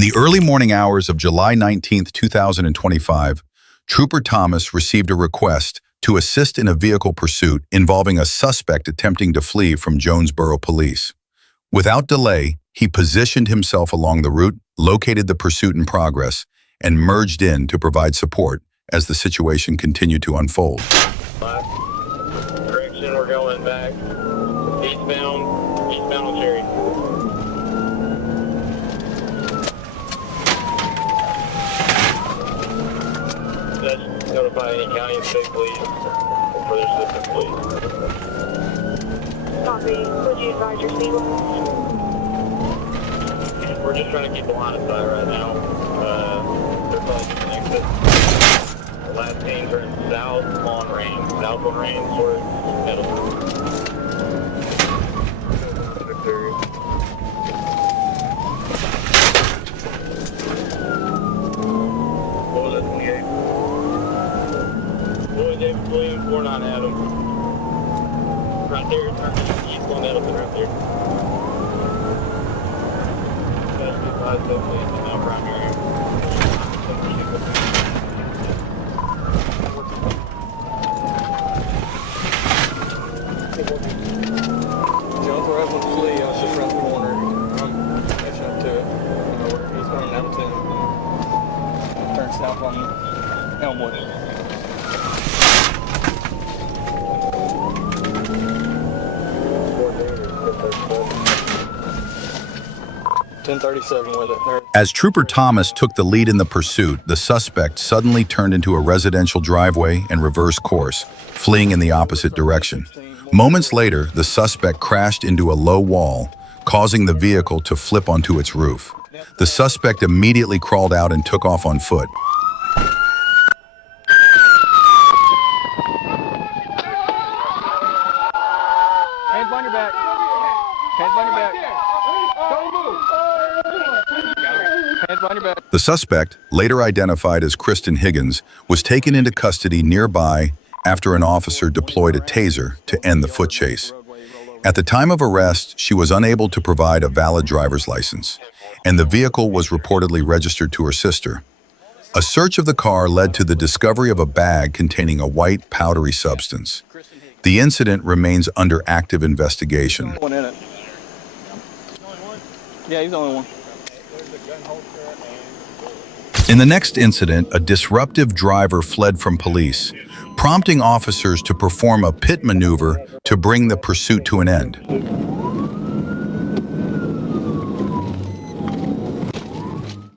In the early morning hours of July 19, 2025, Trooper Thomas received a request to assist in a vehicle pursuit involving a suspect attempting to flee from Jonesboro police. Without delay, he positioned himself along the route, located the pursuit in progress, and merged in to provide support as the situation continued to unfold. Correction, we're going back. Eastbound on Cherry. Just notify any county and state police for their assistance, please. Copy. Would you advise your speed limit? We're just trying to keep the line of sight right now. They're probably just an exit. The last teams are in south on Rain, sort of middle. What was that, 28? Boy, David Williams, 49 Adam. Right there, east on Edelson, right there. That's 578, now primary. Jones, we're up on Flea. I was just around the corner. I'm catching up to it. He's going down 10. Turn south on Elmwood. .1037 with it. There. As Trooper Thomas took the lead in the pursuit, the suspect suddenly turned into a residential driveway and reversed course, fleeing in the opposite direction. Moments later, the suspect crashed into a low wall, causing the vehicle to flip onto its roof. The suspect immediately crawled out and took off on foot. Hands behind your back. Hands behind your back. Don't move. Hands behind your back. The suspect, later identified as Kristen Higgins, was taken into custody nearby after an officer deployed a taser to end the foot chase. At the time of arrest, she was unable to provide a valid driver's license, and the vehicle was reportedly registered to her sister. A search of the car led to the discovery of a bag containing a white, powdery substance. The incident remains under active investigation. One in it. Yeah, he's the only one. In the next incident, a disruptive driver fled from police, prompting officers to perform a pit maneuver to bring the pursuit to an end.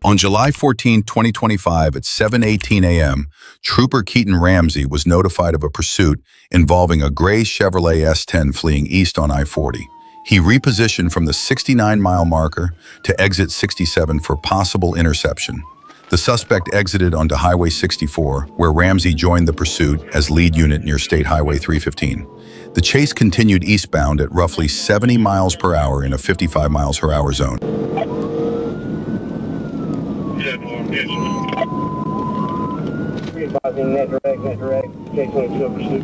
On July 14, 2025 at 7:18 a.m., Trooper Keaton Ramsey was notified of a pursuit involving a gray Chevrolet S10 fleeing east on I-40. He repositioned from the 69-mile marker to exit 67 for possible interception. The suspect exited onto Highway 64, where Ramsey joined the pursuit as lead unit near State Highway 315. The chase continued eastbound at roughly 70 miles per hour in a 55 miles per hour zone. Net direct, K22 pursuit.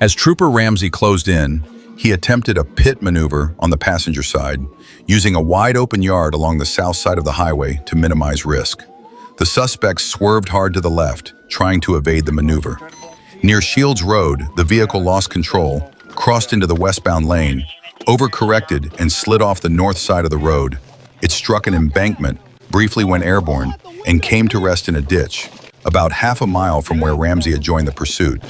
As Trooper Ramsey closed in, he attempted a pit maneuver on the passenger side, using a wide-open yard along the south side of the highway to minimize risk. The suspect swerved hard to the left, trying to evade the maneuver. Near Shields Road, the vehicle lost control, crossed into the westbound lane, overcorrected, and slid off the north side of the road. It struck an embankment, briefly went airborne, and came to rest in a ditch, about half a mile from where Ramsey had joined the pursuit.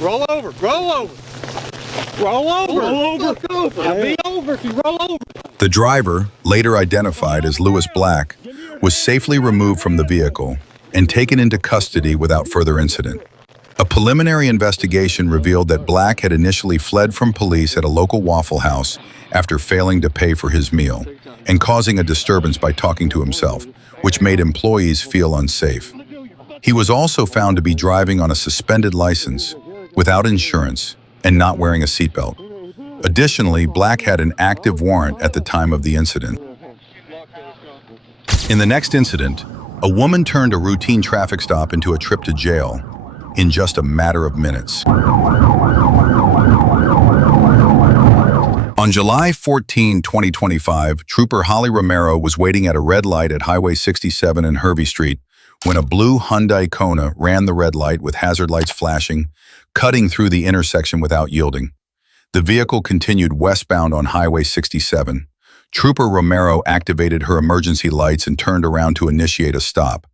Roll over. Roll over. Roll over. Roll over. It'll be over if you roll over. The driver, later identified as Lewis Black, was safely removed from the vehicle and taken into custody without further incident. A preliminary investigation revealed that Black had initially fled from police at a local Waffle House after failing to pay for his meal and causing a disturbance by talking to himself, which made employees feel unsafe. He was also found to be driving on a suspended license, without insurance, and not wearing a seatbelt. Additionally, Black had an active warrant at the time of the incident. In the next incident, A woman turned a routine traffic stop into a trip to jail in just a matter of minutes. On July 14, 2025, Trooper Holly Romero was waiting at a red light at Highway 67 and Hervey Street when a blue Hyundai Kona ran the red light with hazard lights flashing, cutting through the intersection without yielding. The vehicle continued westbound on Highway 67. Trooper Romero activated her emergency lights and turned around to initiate a stop.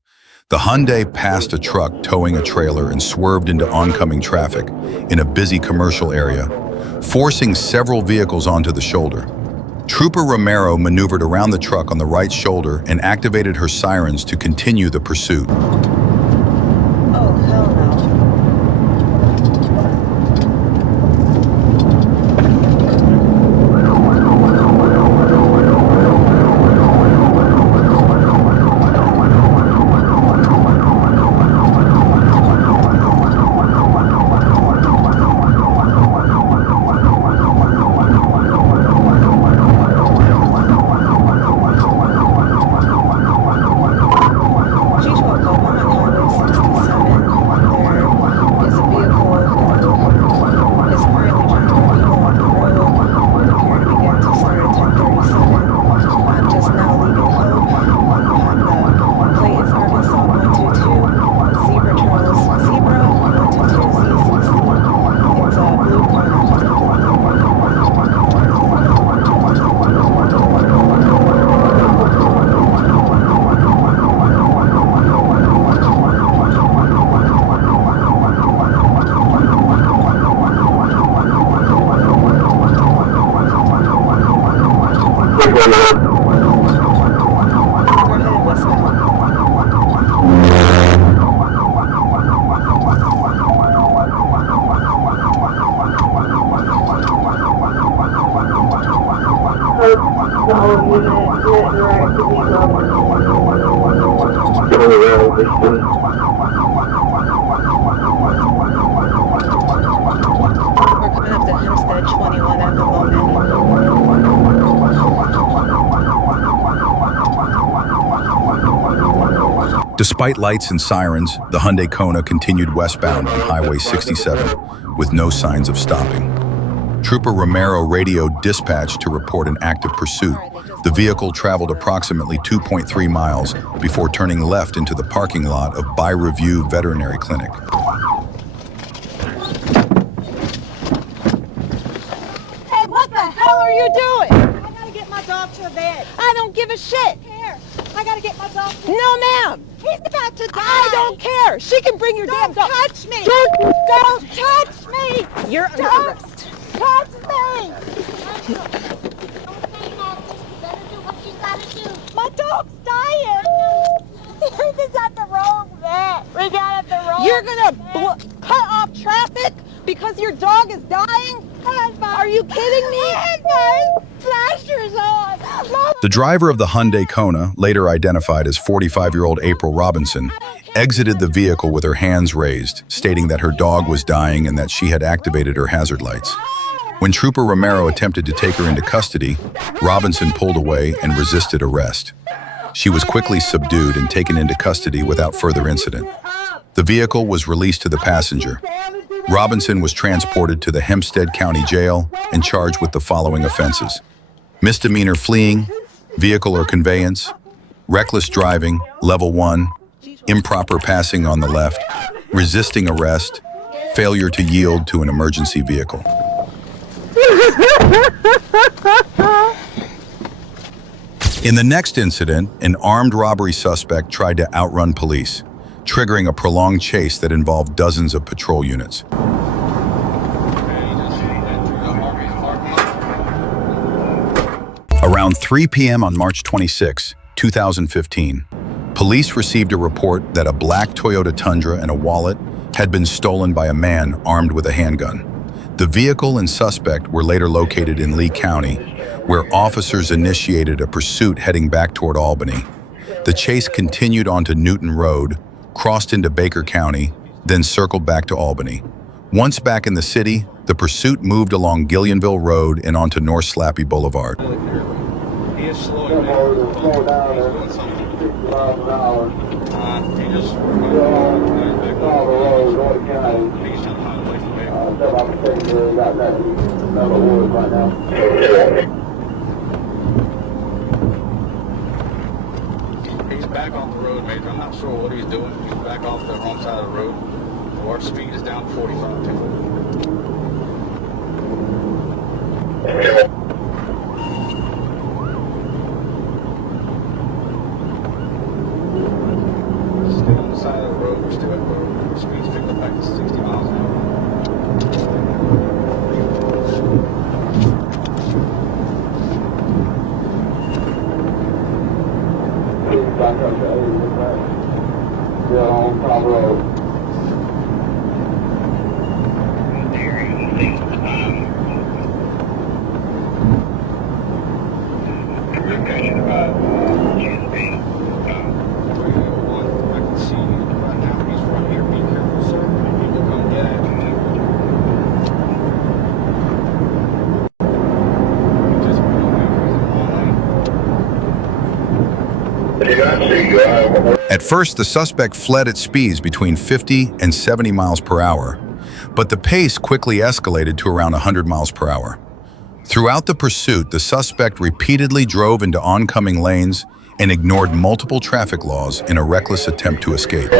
The Hyundai passed a truck towing a trailer and swerved into oncoming traffic in a busy commercial area, forcing several vehicles onto the shoulder. Trooper Romero maneuvered around the truck on the right shoulder and activated her sirens to continue the pursuit. Oh, hell no. Despite lights and sirens, the Hyundai Kona continued westbound on Highway 67 with no signs of stopping. Trooper Romero radioed dispatch to report an active pursuit. The vehicle traveled approximately 2.3 miles before turning left into the parking lot of By Review Veterinary Clinic. Hey, what the hell are you doing? I gotta get my dog to a bed. I don't give a shit. Here, I gotta get my dog to No, ma'am. He's about to die. I don't care. She can bring your damn Don't dog. touch me. Don't touch me. You're under Don't arrest. touch me. My dog's dying. We just at the wrong vet. We got at the wrong You're gonna vet. cut off traffic because your dog is dying? Are you kidding me? Flashers on. The driver of the Hyundai Kona, later identified as 45-year-old April Robinson, exited the vehicle with her hands raised, stating that her dog was dying and that she had activated her hazard lights. When Trooper Romero attempted to take her into custody, Robinson pulled away and resisted arrest. She was quickly subdued and taken into custody without further incident. The vehicle was released to the passenger. Robinson was transported to the Hempstead County Jail and charged with the following offenses: misdemeanor fleeing, vehicle or conveyance, reckless driving, level 1, improper passing on the left, resisting arrest, failure to yield to an emergency vehicle. In the next incident, an armed robbery suspect tried to outrun police, triggering a prolonged chase that involved dozens of patrol units. Around 3 p.m. on March 26, 2015, police received a report that a black Toyota Tundra and a wallet had been stolen by a man armed with a handgun. The vehicle and suspect were later located in Lee County, where officers initiated a pursuit heading back toward Albany. The chase continued onto Newton Road, crossed into Baker County, then circled back to Albany. Once back in the city, the pursuit moved along Gillionville Road and onto North Slappy Boulevard. He is slowing down. He's doing something. He just back off the road, North County. He's trying to find a way from there. I'm taking you got that number woods right now. He's back off the road, Major. I'm not sure what he's doing. He's back off the wrong side of the road. So our speed is down to 45 too. Stay on the side of the road. We're still at the speed's picked up back to 60 miles an hour. Back up to 80, right? Yeah, on top road. I can see right now he's right here. Be careful, sir. People come get at you. Just Did I see you? At first, the suspect fled at speeds between 50 and 70 miles per hour, but the pace quickly escalated to around 100 miles per hour. Throughout the pursuit, the suspect repeatedly drove into oncoming lanes and ignored multiple traffic laws in a reckless attempt to escape.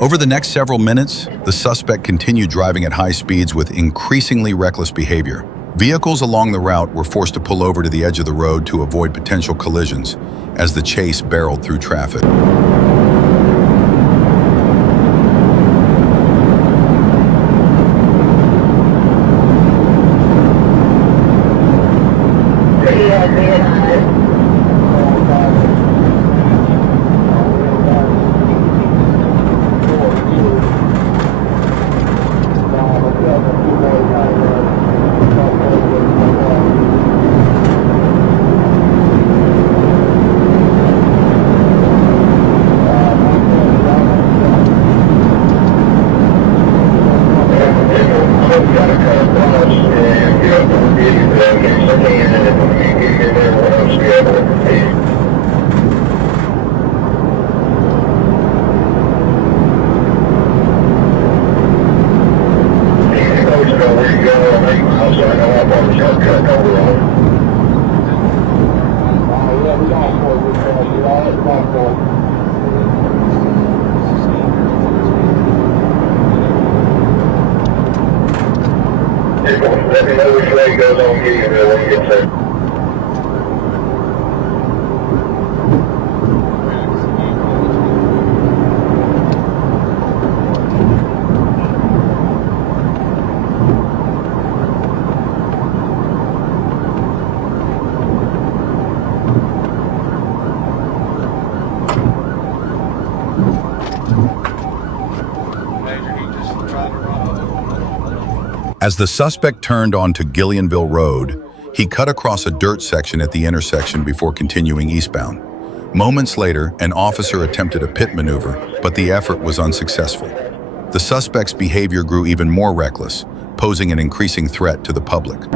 Over the next several minutes, the suspect continued driving at high speeds with increasingly reckless behavior. Vehicles along the route were forced to pull over to the edge of the road to avoid potential collisions as the chase barreled through traffic. Let me know which way it goes on Gideonville when you get there. As the suspect turned onto Gideonville Road, he cut across a dirt section at the intersection before continuing eastbound. Moments later, an officer attempted a pit maneuver, but the effort was unsuccessful. The suspect's behavior grew even more reckless, posing an increasing threat to the public.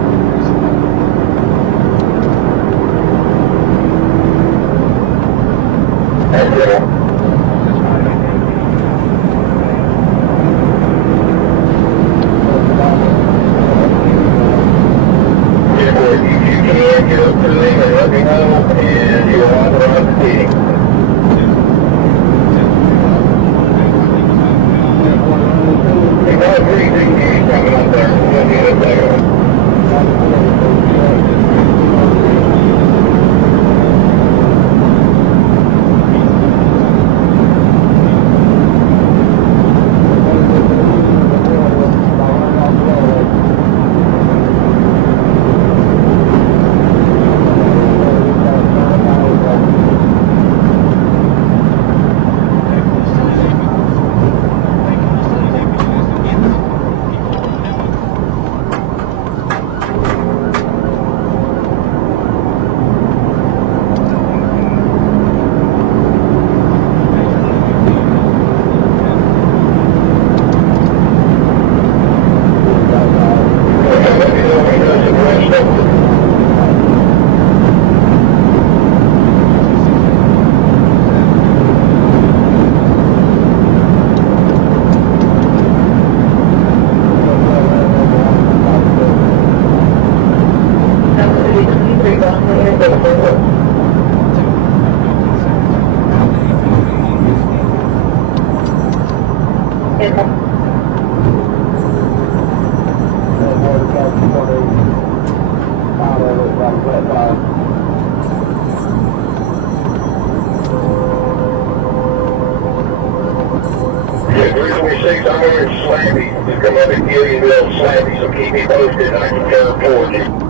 So keep me posted. I can report you.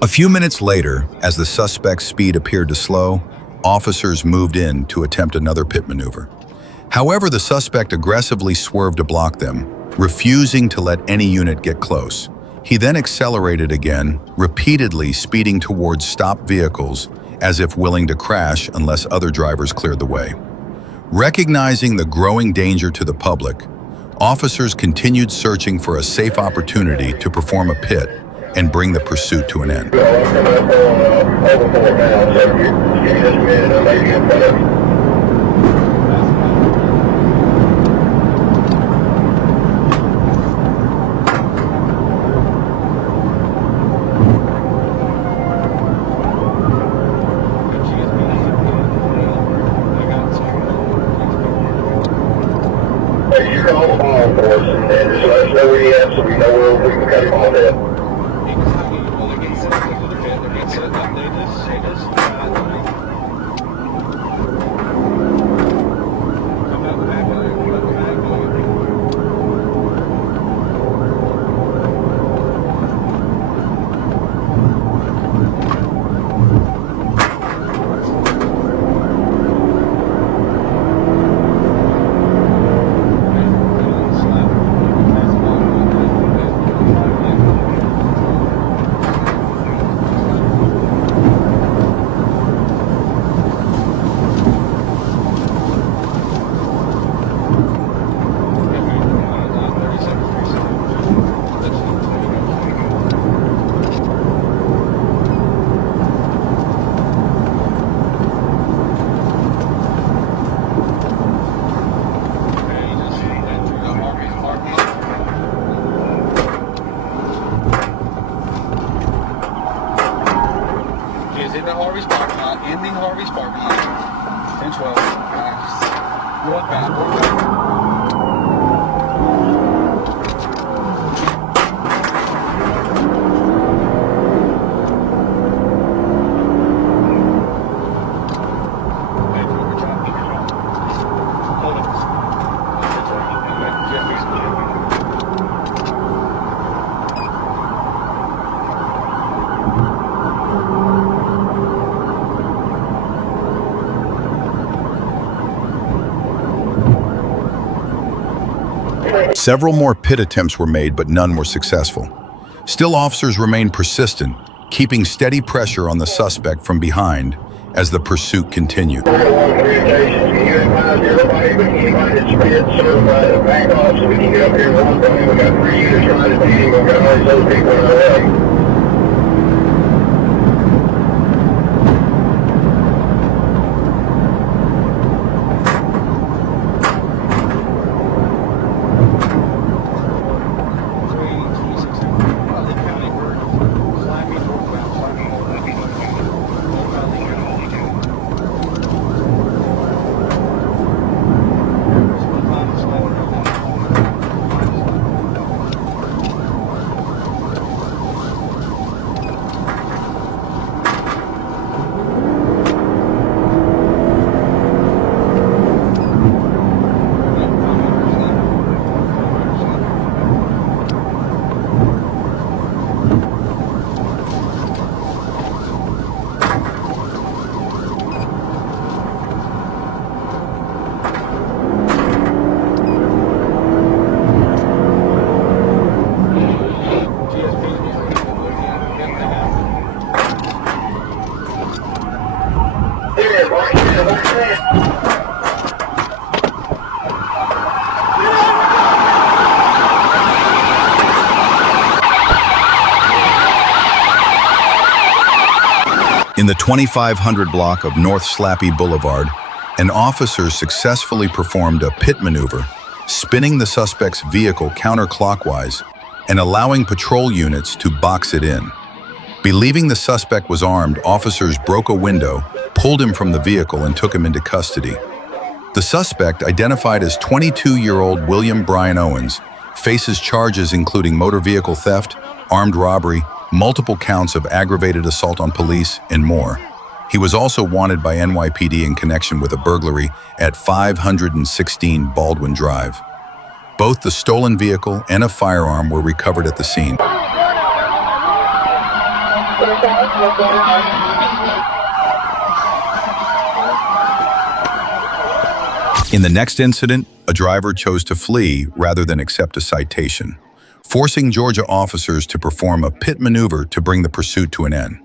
A few minutes later, as the suspect's speed appeared to slow, officers moved in to attempt another pit maneuver. However, the suspect aggressively swerved to block them, refusing to let any unit get close. He then accelerated again, repeatedly speeding towards stopped vehicles as if willing to crash unless other drivers cleared the way. Recognizing the growing danger to the public, officers continued searching for a safe opportunity to perform a pit and bring the pursuit to an end. You call the ball for us and just let us know where you at so we know where we can cut him off at. Several more pit attempts were made, but none were successful. Still, officers remained persistent, keeping steady pressure on the suspect from behind as the pursuit continued. In the 2500 block of North Slappy Boulevard, an officer successfully performed a pit maneuver, spinning the suspect's vehicle counterclockwise and allowing patrol units to box it in. Believing the suspect was armed, officers broke a window, pulled him from the vehicle, and took him into custody. The suspect, identified as 22-year-old William Brian Owens, faces charges including motor vehicle theft, armed robbery, multiple counts of aggravated assault on police, and more. He was also wanted by NYPD in connection with a burglary at 516 Baldwin Drive. Both the stolen vehicle and a firearm were recovered at the scene. In the next incident, a driver chose to flee rather than accept a citation, forcing Georgia officers to perform a pit maneuver to bring the pursuit to an end.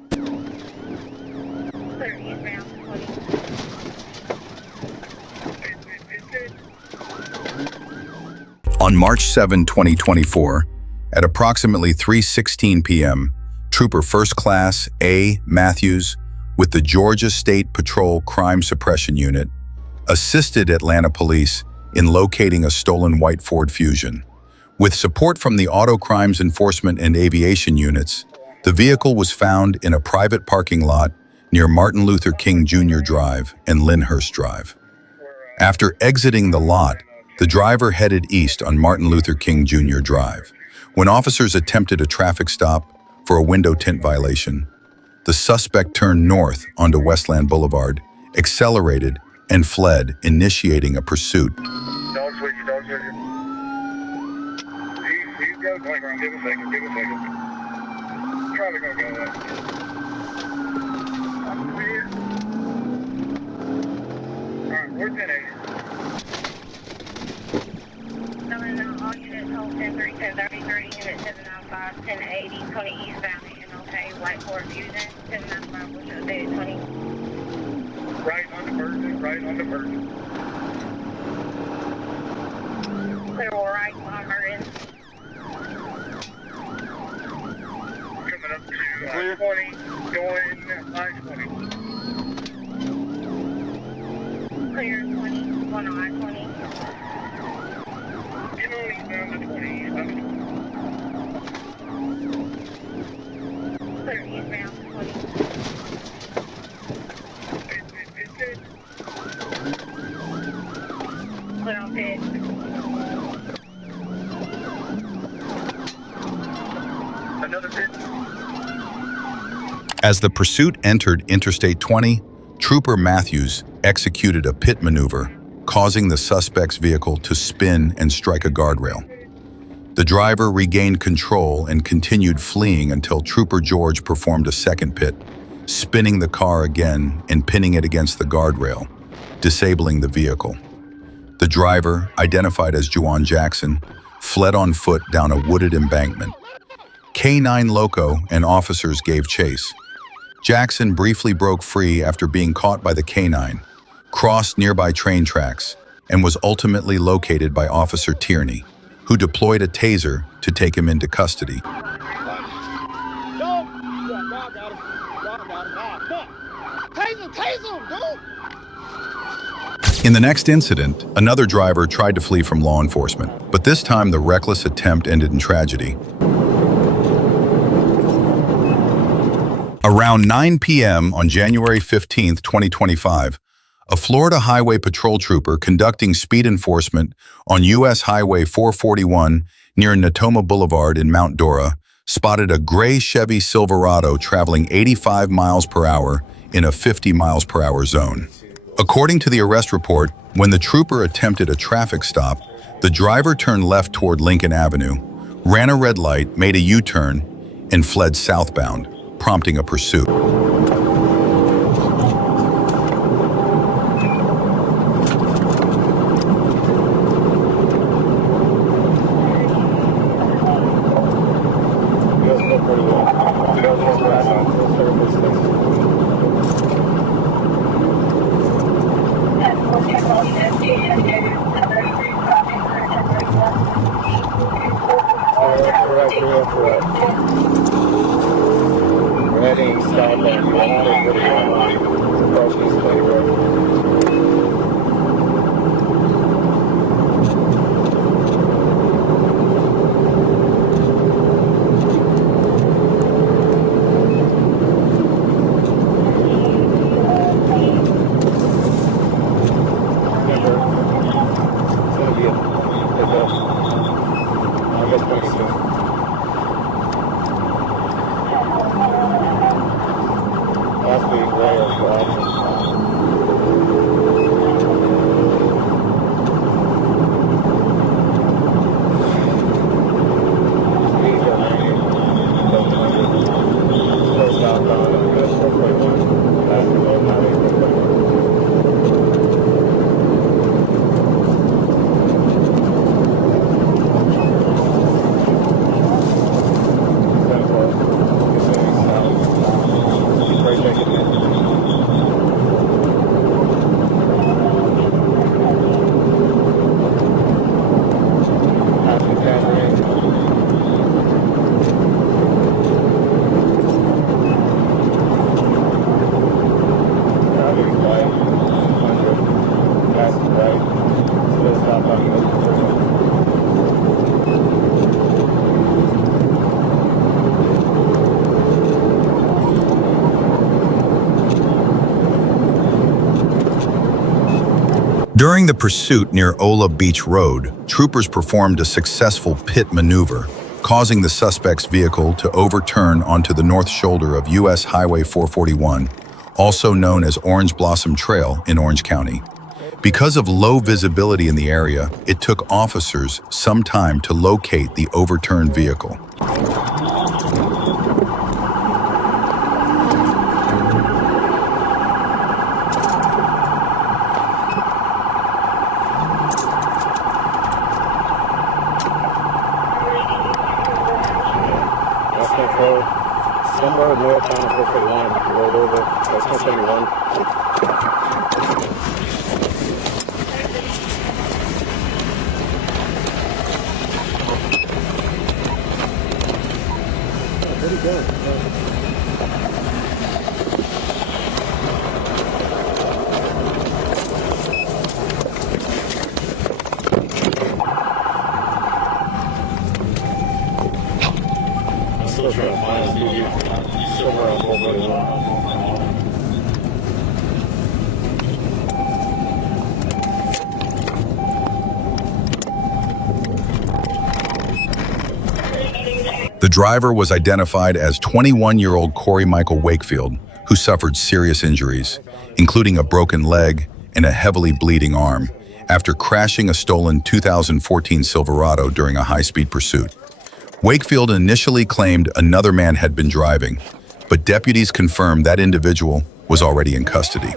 On March 7, 2024, at approximately 3:16 p.m., Trooper First Class A. Matthews, with the Georgia State Patrol Crime Suppression Unit, assisted Atlanta police in locating a stolen white Ford Fusion. With support from the Auto Crimes Enforcement and Aviation units, the vehicle was found in a private parking lot near Martin Luther King Jr. Drive and Lyndhurst Drive. After exiting the lot, the driver headed east on Martin Luther King Jr. Drive. When officers attempted a traffic stop for a window tint violation, the suspect turned north onto Westland Boulevard, accelerated, and fled, initiating a pursuit. Dog switch, dog switch. He's got a blank around. Give a second, give a second. Probably gonna go that. Alright, we're 1080. All units hold 10-3, 10-33, unit 795, 1080, 20 eastbound, okay, white Ford Fusion, 795, which is day 20. Right on the Virgin, right on the Virgin. Clear right on Merton. Coming up to I-20, going I-20. Clear 20, going on I-20. Get on eastbound to 20, eastbound to 20. Clear eastbound to 20. Clear on pit. Another pit. As the pursuit entered Interstate 20, Trooper Matthews executed a pit maneuver, causing the suspect's vehicle to spin and strike a guardrail. The driver regained control and continued fleeing until Trooper George performed a second pit, spinning the car again and pinning it against the guardrail, disabling the vehicle. The driver, identified as Juwan Jackson, fled on foot down a wooded embankment. K9 Loco and officers gave chase. Jackson briefly broke free after being caught by the K9, crossed nearby train tracks, and was ultimately located by Officer Tierney, who deployed a taser to take him into custody. In the next incident, another driver tried to flee from law enforcement, but this time the reckless attempt ended in tragedy. Around 9 p.m. on January 15, 2025, a Florida Highway Patrol trooper conducting speed enforcement on U.S. Highway 441 near Natoma Boulevard in Mount Dora spotted a gray Chevy Silverado traveling 85 miles per hour in a 50 miles per hour zone. According to the arrest report, when the trooper attempted a traffic stop, the driver turned left toward Lincoln Avenue, ran a red light, made a U-turn, and fled southbound, prompting a pursuit. Heading southbound, approaching State Road. During the pursuit near Ola Beach Road, troopers performed a successful pit maneuver, causing the suspect's vehicle to overturn onto the north shoulder of U.S. Highway 441, also known as Orange Blossom Trail in Orange County. Because of low visibility in the area, it took officers some time to locate the overturned vehicle. Somewhere north on 441, rolled over. That's 171. Where'd he go? Still trying to find his somewhere on 441. The driver was identified as 21-year-old Corey Michael Wakefield, who suffered serious injuries, including a broken leg and a heavily bleeding arm, after crashing a stolen 2014 Silverado during a high-speed pursuit. Wakefield initially claimed another man had been driving, but deputies confirmed that individual was already in custody.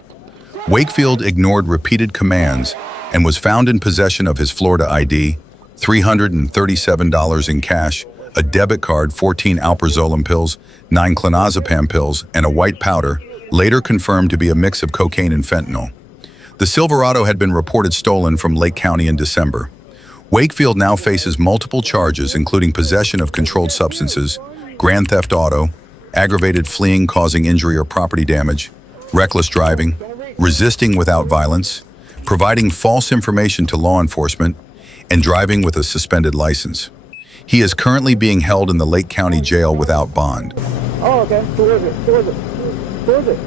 Wakefield ignored repeated commands and was found in possession of his Florida ID, $337 in cash, a debit card, 14 alprazolam pills, 9 clonazepam pills, and a white powder, later confirmed to be a mix of cocaine and fentanyl. The Silverado had been reported stolen from Lake County in December. Wakefield now faces multiple charges, including possession of controlled substances, grand theft auto, aggravated fleeing causing injury or property damage, reckless driving, resisting without violence, providing false information to law enforcement, and driving with a suspended license. He is currently being held in the Lake County Jail without bond. Oh, okay. Who is it?